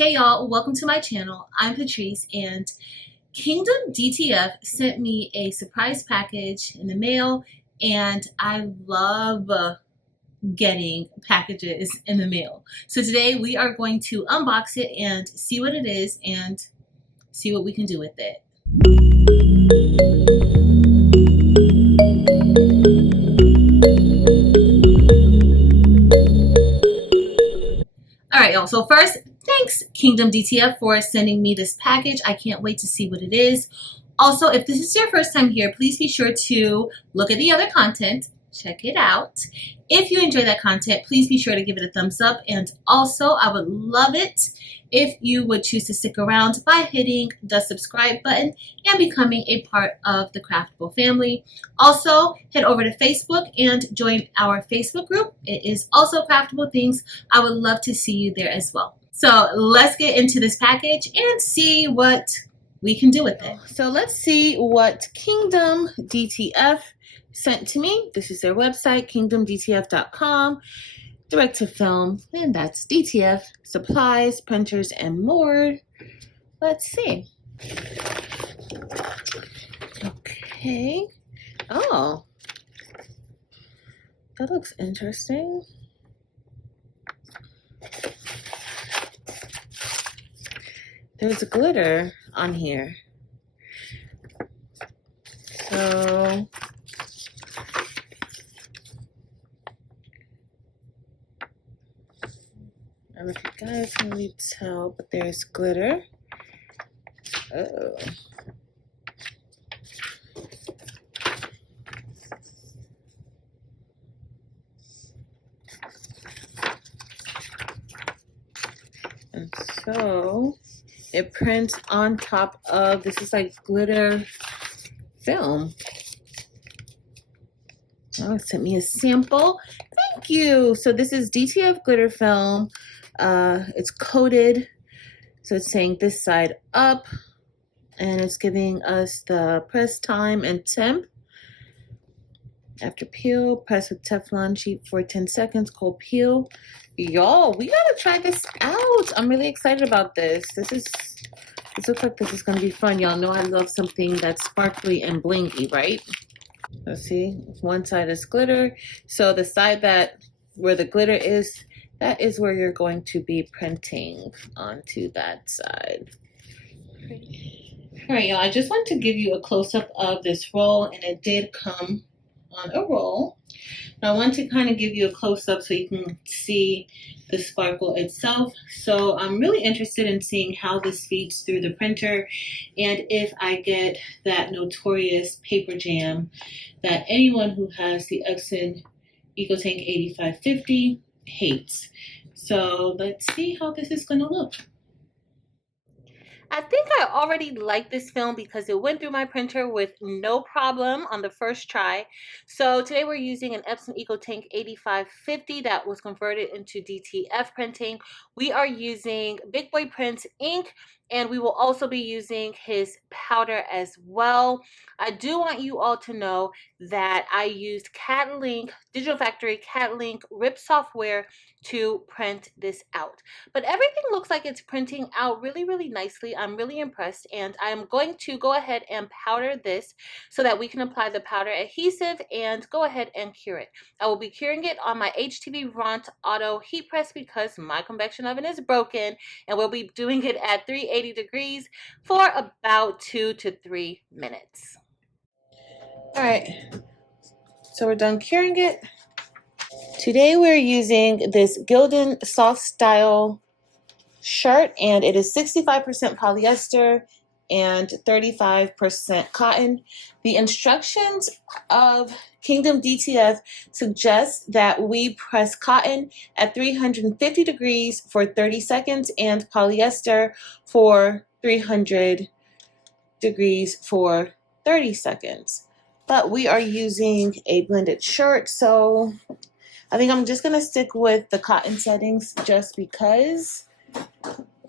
Hey y'all, welcome to my channel. I'm Patrice and Kingdom DTF sent me a surprise package in the mail, and I love getting packages in the mail. So today we are going to unbox it and see what it is and see what we can do with it. All right, y'all. So first, thanks Kingdom DTF for sending me this package. I can't wait to see what it is. Also, if this is your first time here, please be sure to look at the other content. Check it out. If you enjoy that content, please be sure to give it a thumbs up. And also, I would love it if you would choose to stick around by hitting the subscribe button and becoming a part of the Craftable family. Also, head over to Facebook and join our Facebook group. It is also Craftable Things. I would love to see you there as well. So let's get into this package and see what we can do with it. So let's see what Kingdom DTF sent to me. This is their website, kingdomdtf.com, direct to film, and that's DTF, supplies, printers, and more. Let's see. Okay. Oh, that looks interesting. There's glitter on here. So I don't know if you guys can really tell, but there's glitter. Uh-oh. And so it prints on top of, this is like glitter film. Oh, it sent me a sample. Thank you. So this is DTF glitter film. It's coated. So it's saying this side up, and it's giving us the press time and temp. After peel, press with Teflon sheet for 10 seconds, cold peel. Y'all, we gotta try this out. I'm really excited about this. This looks like this is gonna be fun. Y'all know I love something that's sparkly and blingy, right? Let's see, one side is glitter. So the side where the glitter is, that is where you're going to be printing onto that side. All right, y'all, I just want to give you a close-up of this roll, and it did come on a roll. Now I want to kind of give you a close-up so you can see the sparkle itself. So I'm really interested in seeing how this feeds through the printer, and if I get that notorious paper jam that anyone who has the Epson Eco-Tank 8550 hates. So let's see how this is going to look. I think I already like this film because it went through my printer with no problem on the first try. So today we're using an Epson Eco-Tank 8550 that was converted into DTF printing. We are using Big Boy Prints ink, and we will also be using his powder as well. I do want you all to know that I used CATLink, Digital Factory CATLink RIP software to print this out. But everything looks like it's printing out really, really nicely. I'm really impressed, and I'm going to go ahead and powder this so that we can apply the powder adhesive and go ahead and cure it. I will be curing it on my HTVRONT auto heat press because my convection oven is broken, and we'll be doing it at 380 degrees for about 2 to 3 minutes. All right, so we're done curing it. Today we're using this Gildan Soft Style shirt, and it is 65% polyester and 35% cotton. The instructions of Kingdom DTF suggest that we press cotton at 350 degrees for 30 seconds and polyester for 300 degrees for 30 seconds. But we are using a blended shirt, so I think I'm just gonna stick with the cotton settings just because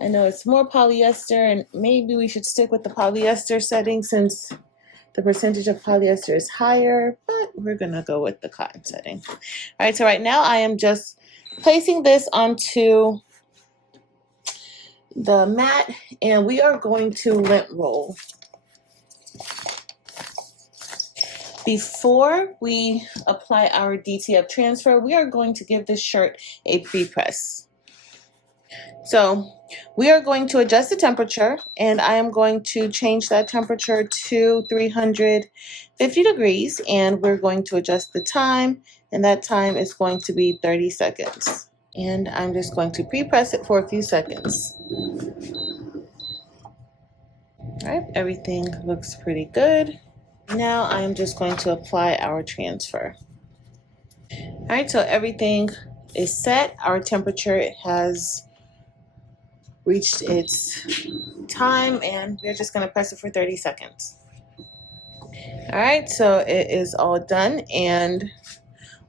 I know it's more polyester, and maybe we should stick with the polyester setting since the percentage of polyester is higher, but we're gonna go with the cotton setting. All right, so right now I am just placing this onto the mat, and we are going to lint roll. Before we apply our DTF transfer, we are going to give this shirt a pre-press. So we are going to adjust the temperature, and I am going to change that temperature to 350 degrees, and we're going to adjust the time, and that time is going to be 30 seconds. And I'm just going to pre-press it for a few seconds. All right, everything looks pretty good. Now I'm just going to apply our transfer. All right, so everything is set. Our temperature has reached its time, and we're just going to press it for 30 seconds. All right, so it is all done, and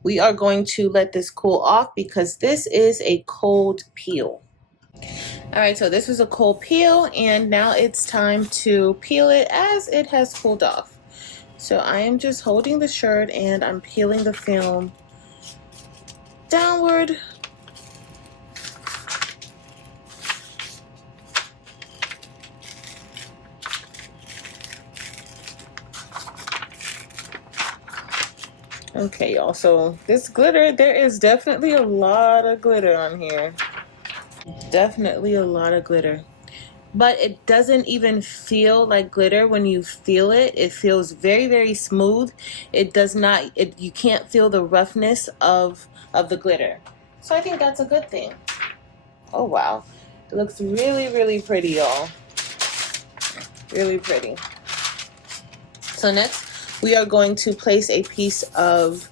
we are going to let this cool off because this is a cold peel. All right, so this was a cold peel, and now it's time to peel it as it has cooled off. So I am just holding the shirt and I'm peeling the film downward. Okay, y'all, so this glitter, there is definitely a lot of glitter on here. Definitely a lot of glitter. But it doesn't even feel like glitter when you feel it. It feels very, very smooth. It does not, you can't feel the roughness of the glitter. So I think that's a good thing. Oh, wow. It looks really, really pretty, y'all. Really pretty. So next, we are going to place a piece of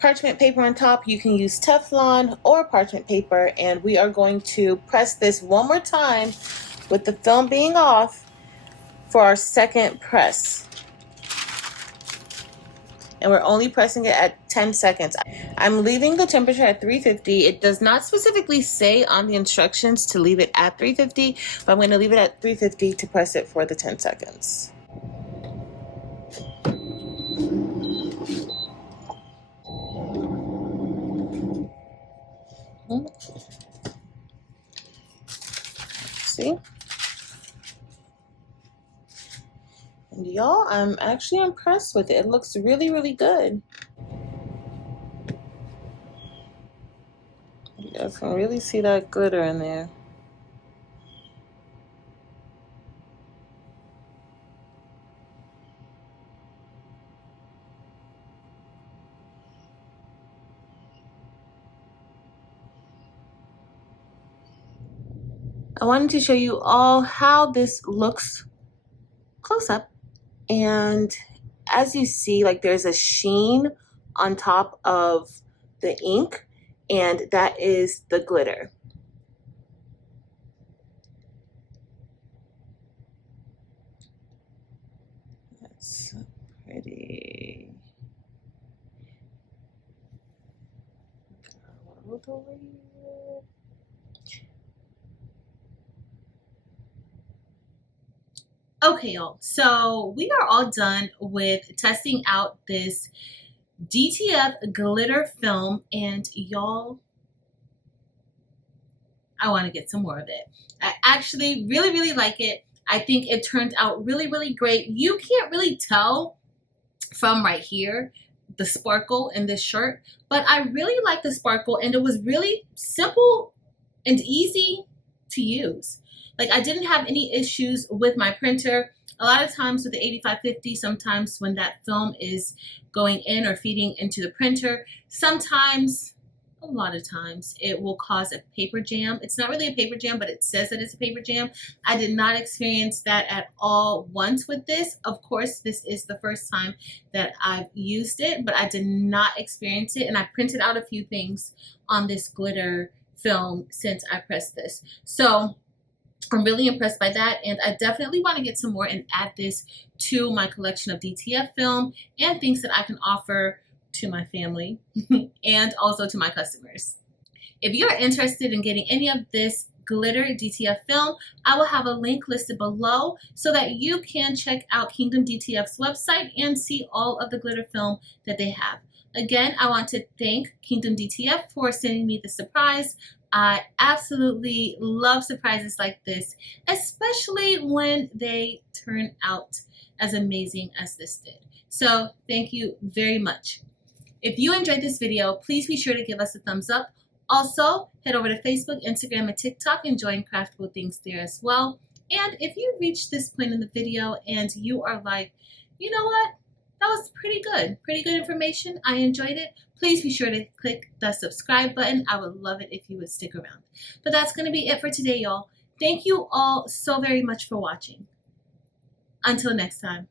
parchment paper on top. You can use Teflon or parchment paper, and we are going to press this one more time with the film being off for our second press. And we're only pressing it at 10 seconds. I'm leaving the temperature at 350. It does not specifically say on the instructions to leave it at 350, but I'm going to leave it at 350 to press it for the 10 seconds. See? And y'all, I'm actually impressed with it. It looks really, really good. You guys can really see that glitter in there. I wanted to show you all how this looks close up. And as you see, like there's a sheen on top of the ink, and that is the glitter. That's pretty. Okay, y'all, so we are all done with testing out this DTF glitter film, and y'all, I want to get some more of it. I actually really, really like it. I think it turned out really, really great. You can't really tell from right here the sparkle in this shirt, but I really like the sparkle, and it was really simple and easy to use. Like, I didn't have any issues with my printer. A lot of times with the 8550, sometimes when that film is going in or feeding into the printer, sometimes, a lot of times, it will cause a paper jam. It's not really a paper jam, but it says that it's a paper jam. I did not experience that at all once with this. Of course, this is the first time that I've used it, but I did not experience it, and I printed out a few things on this glitter film since I pressed this. So I'm really impressed by that, and I definitely want to get some more and add this to my collection of DTF film and things that I can offer to my family and also to my customers. If you're interested in getting any of this glitter DTF film, I will have a link listed below so that you can check out Kingdom DTF's website and see all of the glitter film that they have. Again, I want to thank Kingdom DTF for sending me the surprise. I absolutely love surprises like this, especially when they turn out as amazing as this did. So thank you very much. If you enjoyed this video, please be sure to give us a thumbs up. Also, head over to Facebook, Instagram, and TikTok and join Craftable Things there as well. And if you reached this point in the video and you are like, you know what? That was pretty good information. I enjoyed it. Please be sure to click the subscribe button. I would love it if you would stick around. But that's going to be it for today, y'all. Thank you all so very much for watching. Until next time.